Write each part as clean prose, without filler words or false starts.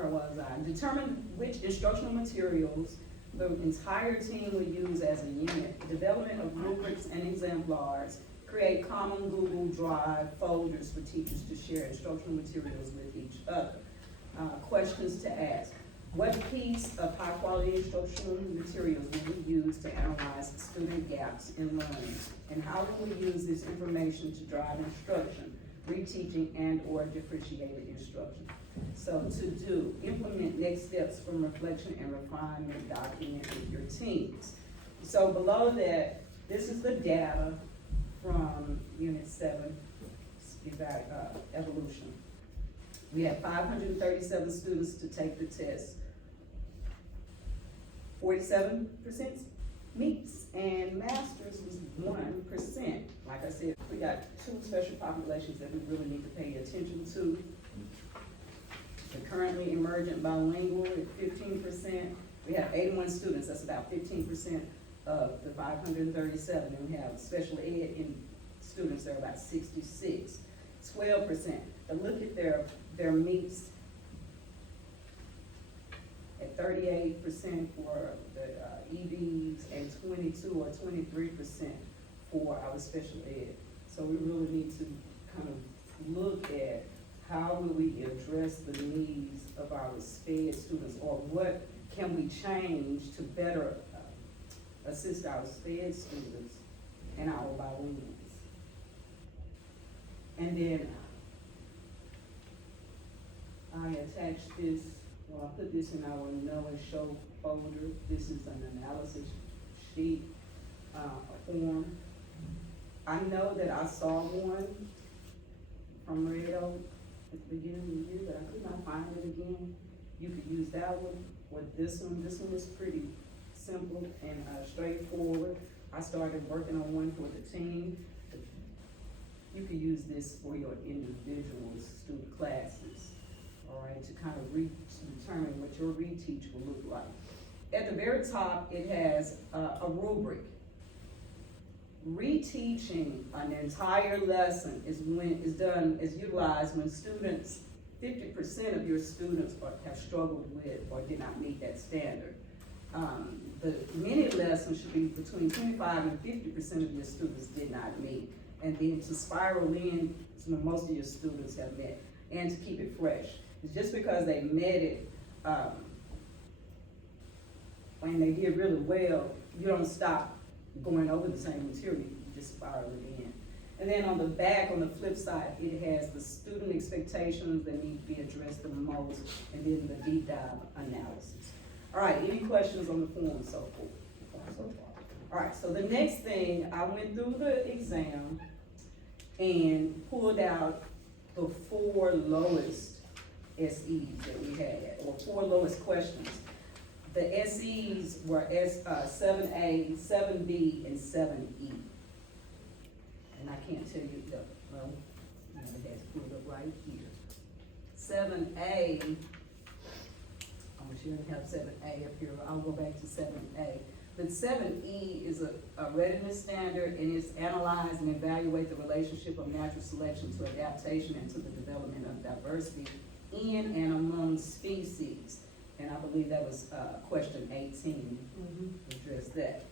where was I? Determine which instructional materials the entire team will use as a unit. Development of rubrics and exemplars. Create common Google Drive folders for teachers to share instructional materials with each other. Questions to ask. What piece of high-quality instructional materials will we use to analyze student gaps in learning? And how will we use this information to drive instruction, reteaching, and/or differentiated instruction? So to do, implement next steps from reflection and refinement, document with your teams. So below that, this is the data from Unit 7, evolution. We had 537 students to take the test. 47% meets, and masters was 1%. Like I said, we got two special populations that we really need to pay attention to. The currently emergent bilingual at 15%. We have 81 students, that's about 15% of the 537. And we have special ed in students that are about 66. 12%. But look at their meets at 38% for the EVs and 22 or 23% for our special ed. So we really need to kind of look at how will we address the needs of our SPED students, or what can we change to better assist our SPED students and our bilinguals. And then I attached this, well, I put this in our know and show folder. This is an analysis sheet, a form. I know that I saw one from Redo at the beginning of the year, but I could not find it again. You could use that one or this one. This one is pretty simple and straightforward. I started working on one for the team. You could use this for your individual student classes, all right, to kind of determine what your reteach will look like. At the very top, it has a rubric. Reteaching an entire lesson is utilized when students, 50% of your students have struggled with or did not meet that standard. The mini lesson should be between 25 and 50% of your students did not meet. And then to spiral in is when most of your students have met, and to keep it fresh. It's just because they met it, when they did really well, you don't stop going over the same material, you just spiral it in. And then on the back, on the flip side, it has the student expectations that need to be addressed the most, and then the deep dive analysis. All right, any questions on the form so far? All right, so the next thing, I went through the exam and pulled out the 4 lowest SEs that we had, or 4 lowest questions. The SEs were 7A, 7B, and 7E. And I can't tell you, well, it has pulled up right here. 7A, I'm sure I have 7A up here, I'll go back to 7A. But 7E is a readiness standard, and it's analyze and evaluate the relationship of natural selection to adaptation and to the development of diversity in and among species. And I believe that was question 18, address that.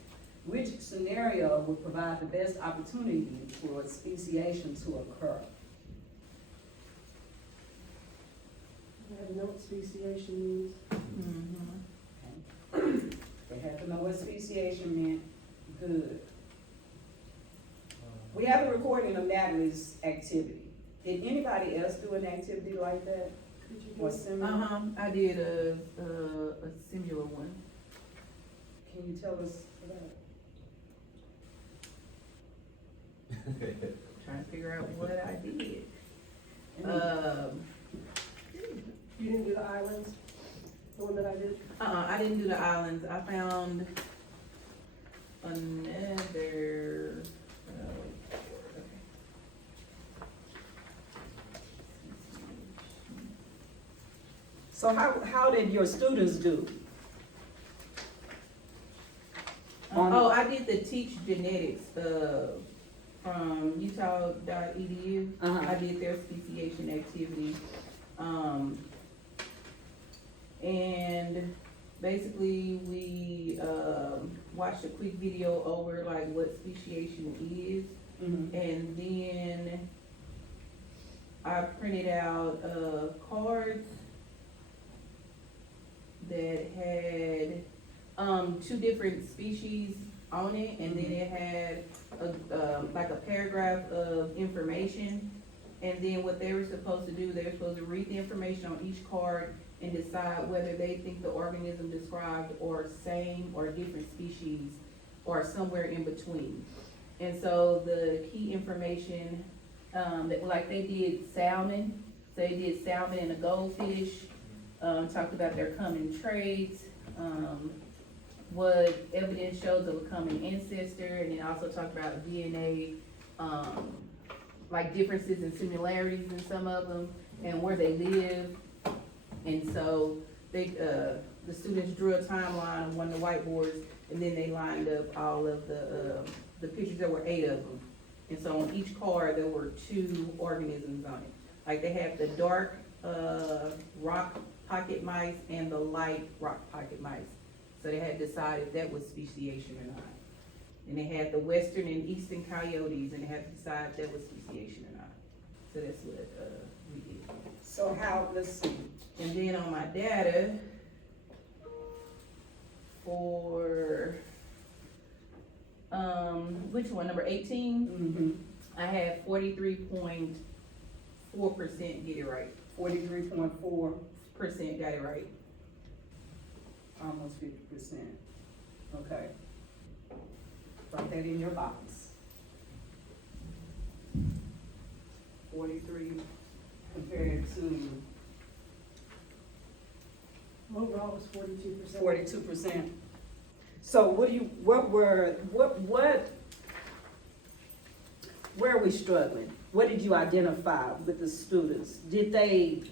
Which scenario would provide the best opportunity for speciation to occur? I have no what speciation means. Okay. They have to know what speciation meant. Good. We have a recording of Natalie's activity. Did anybody else do an activity like that? Could you Or do similar? I did a similar one. Can you tell us about it? Trying to figure out what I did. You didn't do the islands? The one that I did? I didn't do the islands. I found another. So how did your students do? I did the Teach Genetics from Utah.edu. I did their speciation activity. And basically, we, watched a quick video over like what speciation is. Mhm. And then I printed out, cards that had, two different species on it, and then it had like a paragraph of information. And then what they were supposed to do, they were supposed to read the information on each card and decide whether they think the organism described are same or different species or somewhere in between. And so the key information, that, like they did salmon, so they did salmon and a goldfish, talked about their common traits, what evidence shows of a common ancestor, and then also talked about DNA, like differences and similarities in some of them, and where they live. And so they, the students drew a timeline on one of the whiteboards, and then they lined up all of the pictures. There were 8 of them. And so on each card, there were 2 organisms on it. Like they had the dark, rock pocket mice and the light rock pocket mice. So they had to decide if that was speciation or not. And they had the western and eastern coyotes, and they had to decide if that was speciation or not. So that's what, we did. So how, let's see, And then on my data, for, which one, number 18? mhm, I had 43.4% get it right. 43.4, Got it right. almost 50%. Okay. Write that in your box. 43 compared to Overall, it was 42%. 42%. So where are we struggling? What did you identify with the students? Did they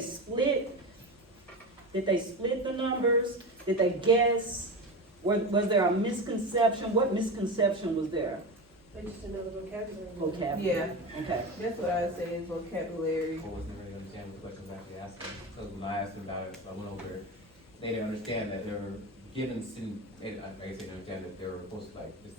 split? Did they split the numbers? Did they guess? Was there a misconception? What misconception was there? They just didn't know the vocabulary. Vocabulary. Yeah. Okay. That's what I would say is vocabulary. People wasn't really understanding the questions I actually asked them. Because when I asked them about it, I went over it, they didn't understand that they were given, I guess they didn't understand that they were supposed to like just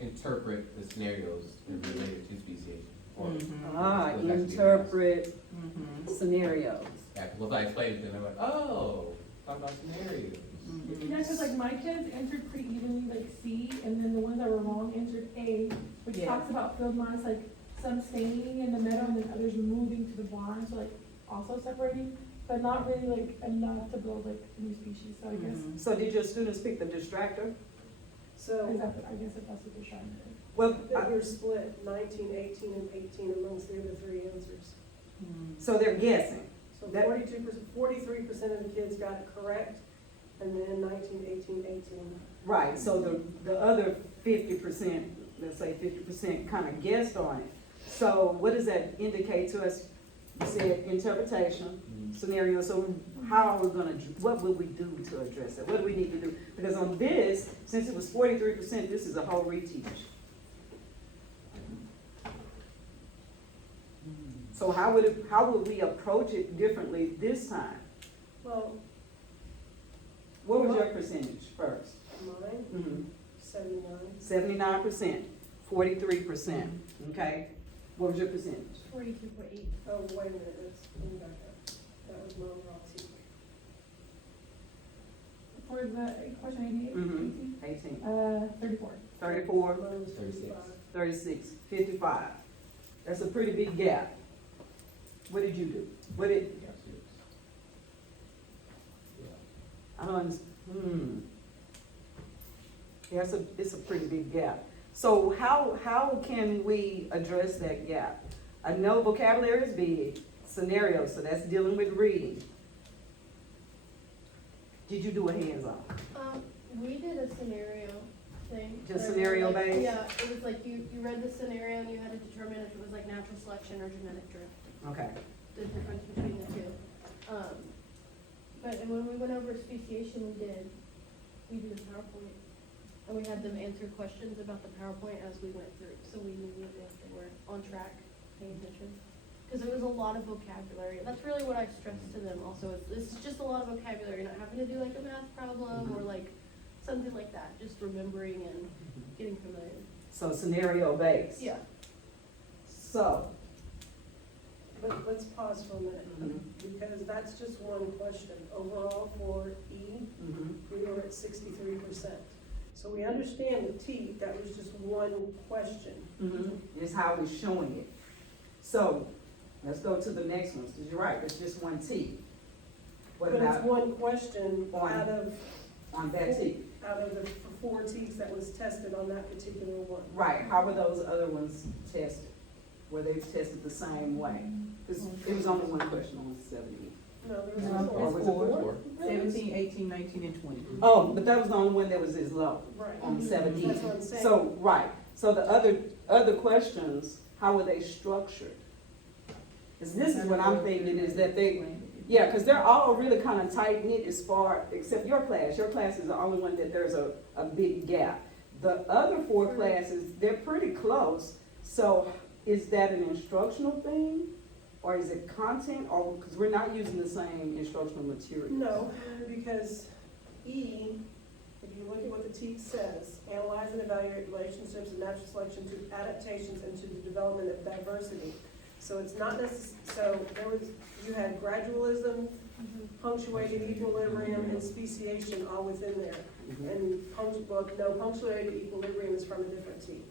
interpret the scenarios related to speciation. Or Mhm. Ah, was actually interpret Mhm. scenarios. Yeah, because I explained it to them, they were like, oh, talk about scenarios. Mhm. Yeah, cause like my kids answered pretty evenly, like C, and then the ones that were wrong answered A, which Yeah. talks about field mice, like some staying in the meadow and then others moving to the barn, so like also separating, but not really like enough to build like new species, so I guess, Mhm. So did your students pick the distractor? So, I guess if that's what they're trying to do. Well, they were split 19, 18, and 18 amongst the other 3 answers. Mhm. so they're guessing. So That- 42%, 43% of the kids got it correct, and then 19, 18, 18. Right, so the other 50%, let's say 50% kind of guessed on it. So what does that indicate to us? You said interpretation, scenario, so how are we gonna, what will we do to address it? What do we need to do? Because on this, since it was 43%, this is a whole reteach. So how would we approach it differently this time? Well, What was your percentage first? mine, Mhm. 79. 79%, 43%, okay? What was your percentage? 42.8. Oh, wait a minute, let me back up. That was my overall team. For the question 88, Mhm. 18, 34. 34, Mine was 36. 55. 36, 55. That's a pretty big gap. What did you do? What did, Yeah, serious. Yeah. I don't understand, Yeah, it's a pretty big gap. So how can we address that gap? I know vocabulary is big, scenarios, so that's dealing with reading. Did you do a hands-on? We did a scenario thing. Just where, scenario like, based? Yeah, it was like you read the scenario and you had to determine if it was like natural selection or genetic drift, Okay, the difference between the two. And when we went over speciation, we did a PowerPoint. And we had them answer questions about the PowerPoint as we went through, so we knew if they were on track, paying attention. Because it was a lot of vocabulary. That's really what I stressed to them also, is this is just a lot of vocabulary. You're not having to do like a math problem or like something like that, just remembering and getting familiar. So scenario based. Yeah. So, But let's pause for a minute, because that's just one question. Overall for E, we were at 63%. So we understand the T, that was just one question. is how we're showing it. So, let's go to the next ones, because you're right, it's just one T. What But it's about one question On- out on that T? of the 4 Ts that was tested on that particular one. Right, how were those other ones tested? Were they tested the same way? Because it was only one question on 70. No, there was No, four. Or was it four? 17, 18, 19, and 20. Oh, but that was the only one that was as low, Right. on 17. That's what I'm saying. So, right, so the other questions, how were they structured? 'Cause this is what I'm thinking, is that they, yeah, because they're all really kind of tight knit as far, except your class is the only one that there's a big gap. The other 4 classes, they're pretty close, so is that an instructional thing? Or is it content, or, because we're not using the same instructional material? No, because E, if you look at what the T says, analyze and evaluate relationships of natural selection to adaptations and to the development of diversity. So it's not so you had gradualism, punctuated equilibrium, and speciation all within there. And punctuated equilibrium is from a different T.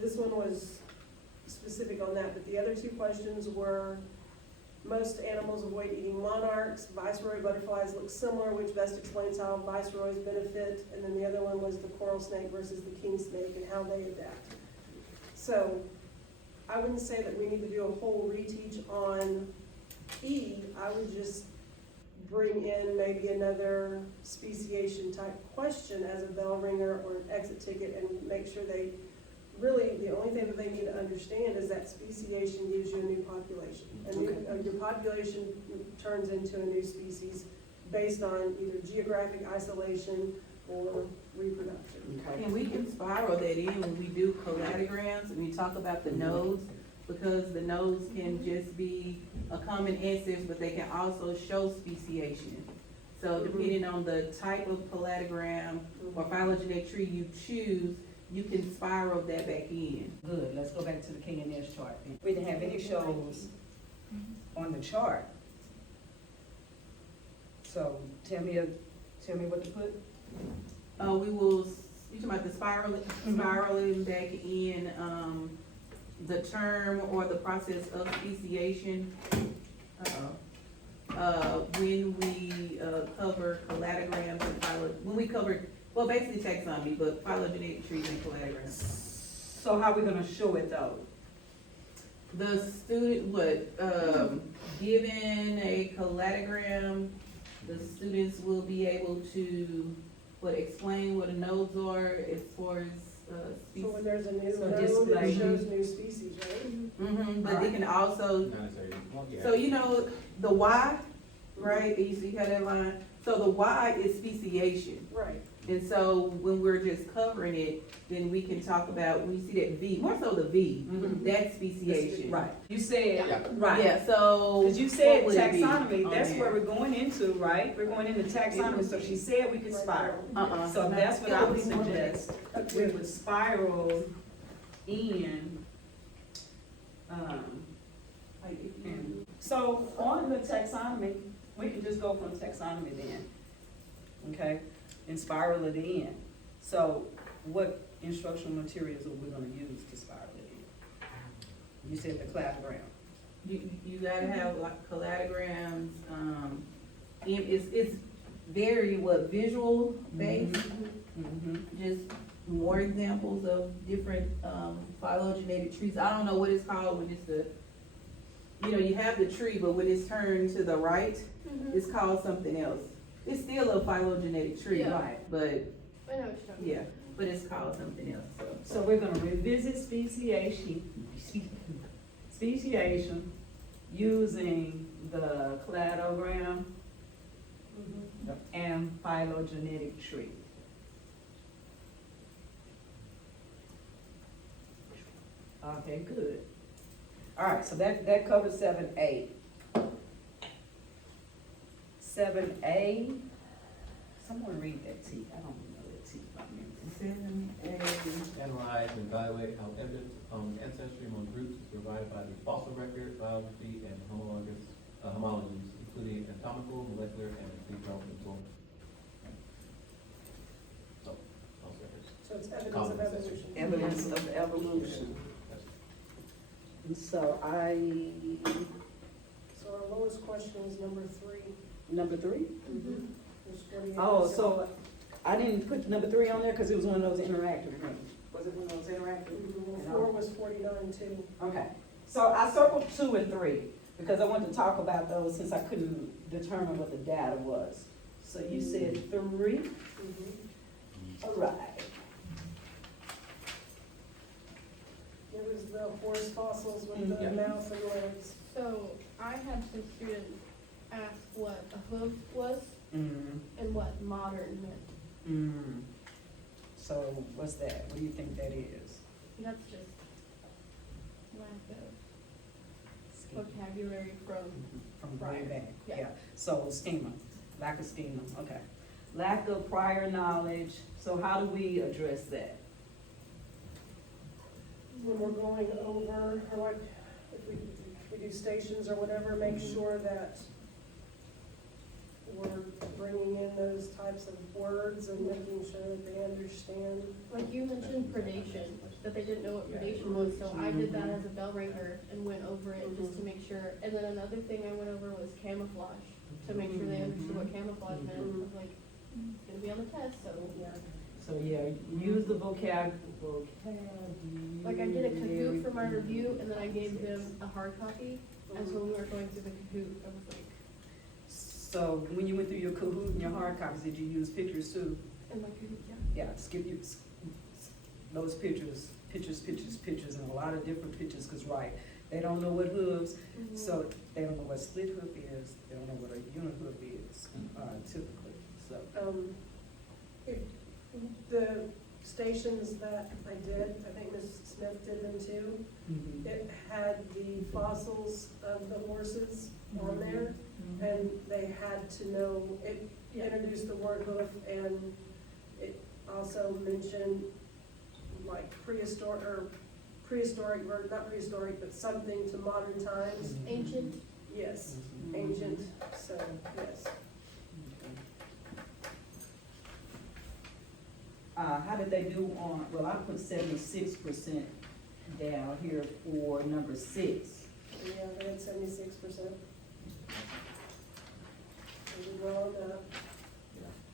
This one was specific on that, but the other 2 questions were, most animals avoid eating monarchs, viceroy butterflies look similar, which best explains how viceroys benefit, and then the other one was the coral snake versus the king snake and how they adapt. So, I wouldn't say that we need to do a whole reteach on E, I would just bring in maybe another speciation type question as a bell ringer or an exit ticket and make sure they, really, the only thing that they need to understand is that speciation gives you a new population. And your population turns into a new species based on either geographic isolation or reproduction. Okay. And we can spiral that in when we do collaterograms, and we talk about the nodes, because the nodes can just be a common ancestor, but they can also show speciation. So depending on the type of collaterogram or phylogenetic tree you choose, you can spiral that back in. Good, let's go back to the King and Nash chart. We didn't have any shows on the chart. So tell me what to put. We will, you talking about the spiraling back in, the term or the process of speciation. When we, cover collaterograms and when we cover, well, basically taxonomy, but phylogenetic trees and collaterograms. So how are we gonna show it though? The student given a collaterogram, the students will be able to, explain what the nodes are as far as, So species. when there's a new So node, just like- it shows new species, right? But they can also, Not necessarily. Well, yeah. so you know, the Y, right, you see how that line, so the Y is speciation. Right. And so when we're just covering it, then we can talk about, when you see that V, more so the V, that's speciation. Right, you said, Yeah. right. Yeah, so. Because you said what would it be taxonomy, on that's there? where we're going into, right? We're going into taxonomy, so she said we could spiral. So that's what I would suggest, we would spiral in, and so on the taxonomy, we can just go from taxonomy then, okay? And spiral it in. So what instructional materials are we gonna use to spiral it in? You said the clapgram. You gotta have like collaterograms, it's very, visual based, just more examples of different, phylogenetic trees. I don't know what it's called when it's you have the tree, but when it's turned to the right, it's called something else. It's still a phylogenetic tree, Yeah. Right. but, I know what you're talking about. yeah, but it's called something else, so. So we're gonna revisit speciation using the cladogram and phylogenetic tree. Okay, good. All right, so that covers 7A. 7A, someone read that T, I don't know that T by memory. 7A. Analyze and evaluate how evidence on ancestry among groups is provided by the fossil record, biography, and homologies, including anatomical, molecular, and developmental. So, fossil records. So it's evidence Common of ancestry. evolution. Evidence of evolution. And so So our lowest question is number 3. number 3? There's 48. Oh, so I didn't put number 3 on there because it was one of those interactive ones. Was it one of those interactive? Mhm. 4 was 49 too. Okay, so I circled 2 and 3 because I wanted to talk about those since I couldn't determine what the data was. So you said 3, Mhm. all right. It was the horse fossils with the Yeah. mouth and legs. So I had some students ask what a hoof was and what modern meant. So what's that? What do you think that is? That's just lack of vocabulary from From way prior. back, Yeah. yeah. So schema, lack of schema, okay. Lack of prior knowledge, so how do we address that? When we're going over, or like, if we do stations or whatever, make sure that we're bringing in those types of words and making sure that they understand. Like you mentioned predation, that they didn't know what predation was, so I did that as a bell ringer and went over it just to make sure. And then another thing I went over was camouflage, to make sure they understood what camouflage meant. I was like, it's gonna be on the test, so. So, yeah, use the vocabulary. Like I did a Kahoot for my review, and then I gave them a hard copy, and so when we were going through the Kahoot, I was like, So when you went through your Kahoot and your hard copies, did you use pictures too? in my Kahoot, yeah. Yeah, skip you, those pictures, and a lot of different pictures, cause right, they don't know what hooves, so they don't know what split hoof is, they don't know what a unit hoof is, typically, so. The stations that I did, I think Ms. Smith did them too. It had the fossils of the horses on there, and they had to know, it introduced the word hoof, and it also mentioned like prehistoric, or not prehistoric, but something to modern times. Ancient, Yes, ancient, so, yes. How did they do on, well, I put 76% down here for number 6. Yeah, they had 76%. They did well on that.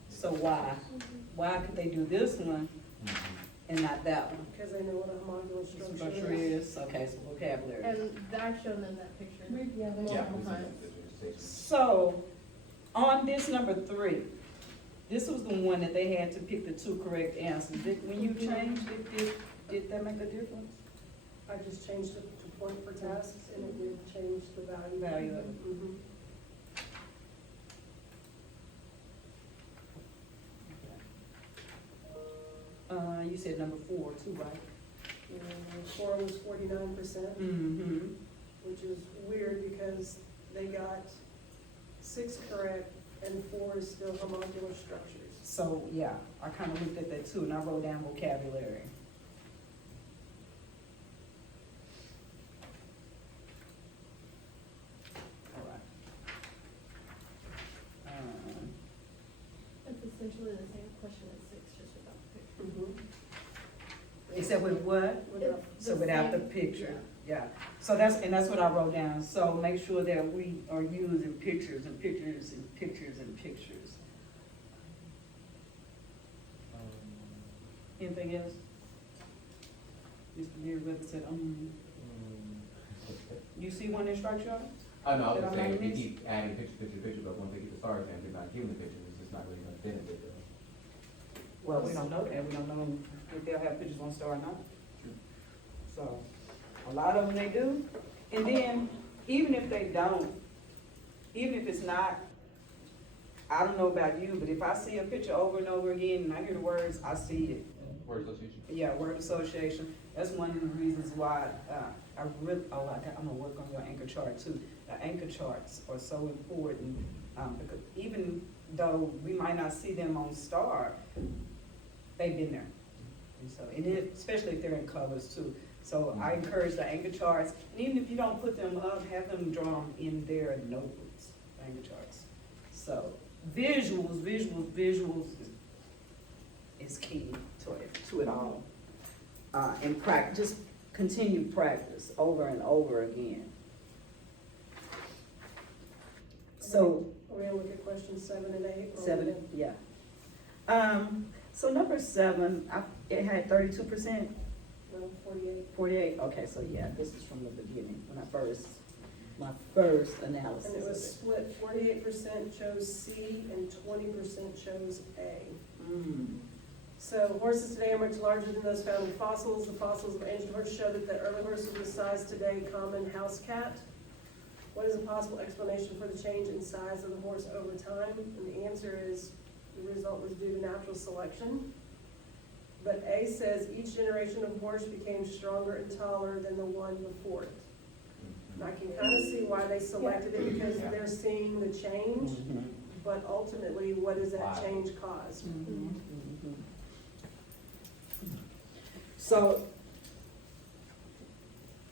So why? Why could they do this one and not that one? Because they know what a homologous structure Structure is. is, okay, so vocabulary. and I've shown them that picture Yeah, multiple times. So, on this number 3, this was the one that they had to pick the 2 correct answers. When you changed it, did that make a difference? I just changed it to point per task, and it did change the value. Value of it. Mhm. You said number 4 too, right? And 4 was 49%, Mm-hmm. which is weird because they got 6 correct and 4 is still homologous structures. So, yeah, I kind of looked at that too, and I wrote down vocabulary. All right. It's essentially the same question as 6, just without the picture. Except with what? Without- So without the same- picture, yeah. So that's what I wrote down. So make sure that we are using pictures and pictures and pictures and pictures. Anything else? Mr. Deere Weather said, you see one in structure? Oh, no, I was Did I just saying, make if this? you keep adding picture, but once they get the stars in, they're not giving the pictures, it's just not really gonna benefit them. Well, we don't know that. We don't know if they'll have pictures on Star or not. So, a lot of them they do. And then, even if they don't, even if it's not, I don't know about you, but if I see a picture over and over again and I hear the words, I see it. Word association? Yeah, word association, that's one of the reasons why, I'm gonna work on your anchor chart too. The anchor charts are so important, because even though we might not see them on STAR, they've been there. And so, especially if they're in colors too. So I encourage the anchor charts, and even if you don't put them up, have them drawn in their notebooks, anchor charts. So visuals is key to it all. And just continue practice over and over again. So, Are we gonna look at questions 7 and 8? or 7, yeah. So number 7, it had 32%, No, 48. 48, okay, so yeah, this is from the beginning, my first analysis And it of was split, 48% chose C and 20% chose A. So horses today are much larger than those found in fossils. The fossils of ancient horses show that the early horse was the size today common house cat. What is a possible explanation for the change in size of the horse over time? And the answer is the result was due to natural selection. But A says each generation of horse became stronger and taller than the one before it. And I can kind of see why they selected it, because they're seeing the change, but ultimately, what does that change cause? So,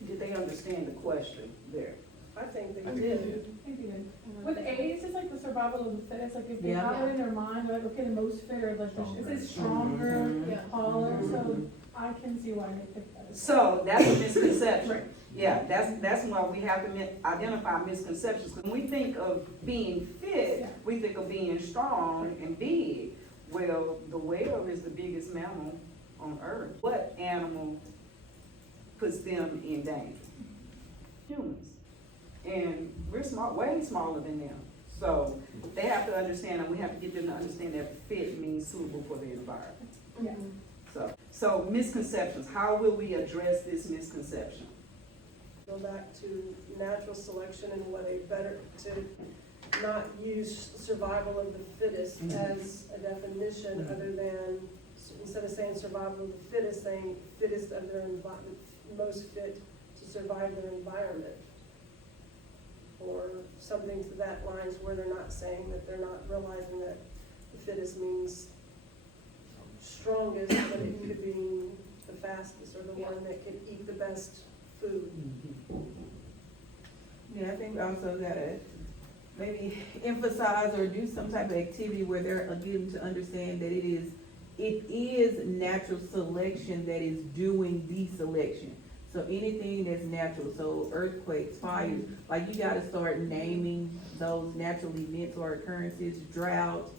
did they understand the question there? I think they I think did. I think they did. With A, it's just like the survival of the fittest, like if they Yeah. have it in their mind, like, okay, the most fit or like, it says stronger, Yeah. taller, so I can see why they picked that. So, that's a misconception. Right. Yeah, that's why we have to identify misconceptions. When we think of being fit, Yeah. we think of being strong and big. Well, the whale is the biggest mammal on earth. What animal puts them in danger? Humans. And we're small, way smaller than them. So they have to understand, and we have to get them to understand that fit means suitable for the environment. Yeah. So misconceptions, how will we address this misconception? Go back to natural selection and what a better, to not use survival of the fittest as a definition other than, instead of saying survival of the fittest, saying fittest of their environment, most fit to survive their environment. Or something to that lines where they're not saying that they're not realizing that the fittest means strongest, but it could be the fastest or the one that can eat the best food. Yeah, I think we also gotta maybe emphasize or do some type of activity where they're getting to understand that it is natural selection that is doing the selection. So anything that's natural, so earthquakes, fires, like you gotta start naming those natural events or occurrences, drought.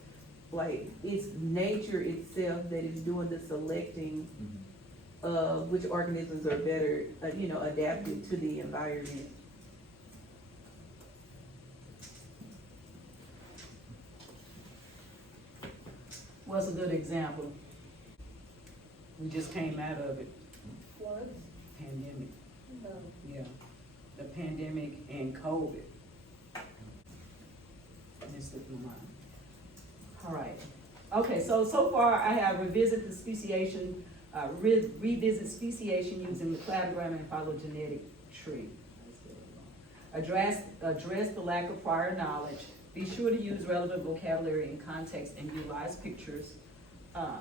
Like, it's nature itself that is doing the selecting of which organisms are better, adapted to the environment. What's a good example? We just came out of it, Floods? pandemic, No. yeah. The pandemic and COVID. Just slipped my mind. All right. Okay, so far I have revisit the speciation, revisit speciation using the cladogram and phylogenetic tree. Address the lack of prior knowledge. Be sure to use relevant vocabulary and context and utilize pictures.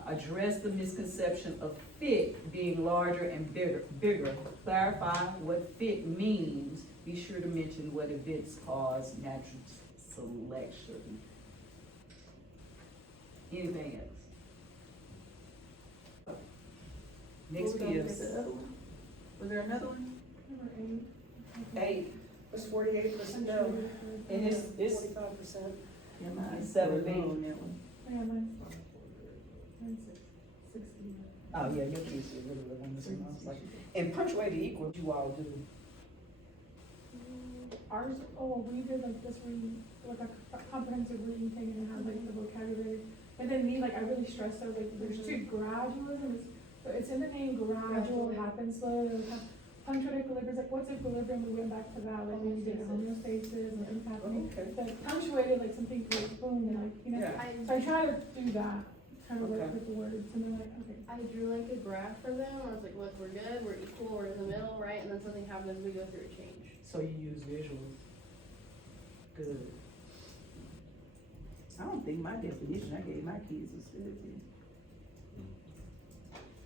Address the misconception of fit being larger and bigger. Clarify what fit means. Be sure to mention what events cause natural selection. Anything else? Next What was is the other one? Was there another one? Number 8. 8. Was 48%, no, And it's 45%. Yeah, mine. It's 7B. On that one. Yeah, mine's 60. Oh, yeah, your kids are really good on this one. I was like, and punctuated equal, you all do. Ours, we did like this reading, like a comprehensive reading thing and had like the vocabulary. And then me, like, I really stressed, I was like, there's two gradualism, it's in the name gradual, it happens slowly, we have punctuated equilibrium, like, what's equilibrium, we went back to that, like, when we did homeostasis and things happening. Okay. But punctuated, like, something like boom, and like, Yeah. so I try to do that. kind of Okay. work with the words, and they're like, okay. I drew like a graph for them, I was like, look, we're good, we're equal, we're in the middle, right, and then something happens, we go through a change. So you use visuals? Good. I don't think my definition I gave my kids was good too.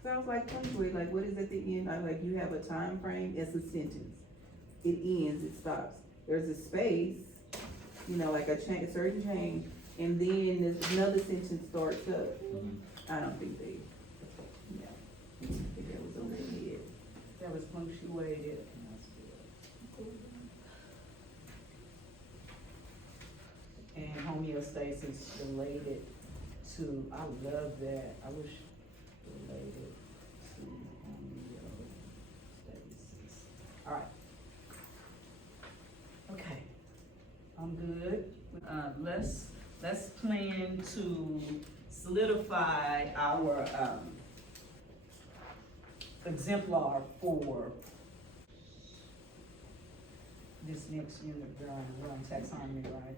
So I was like, punctuate, like what is at the end? I like, you have a time frame. It's a sentence. It ends, it stops. There's a space, you know, like a certain change, and then there's another sentence starts up. I don't think they, yeah, I think that was over their head. That was punctuated. And homeostasis related to, I love that, I wish related to homeostasis. All right. Okay, I'm good. Let's plan to solidify our, exemplar for this next unit, we're on taxonomy, right?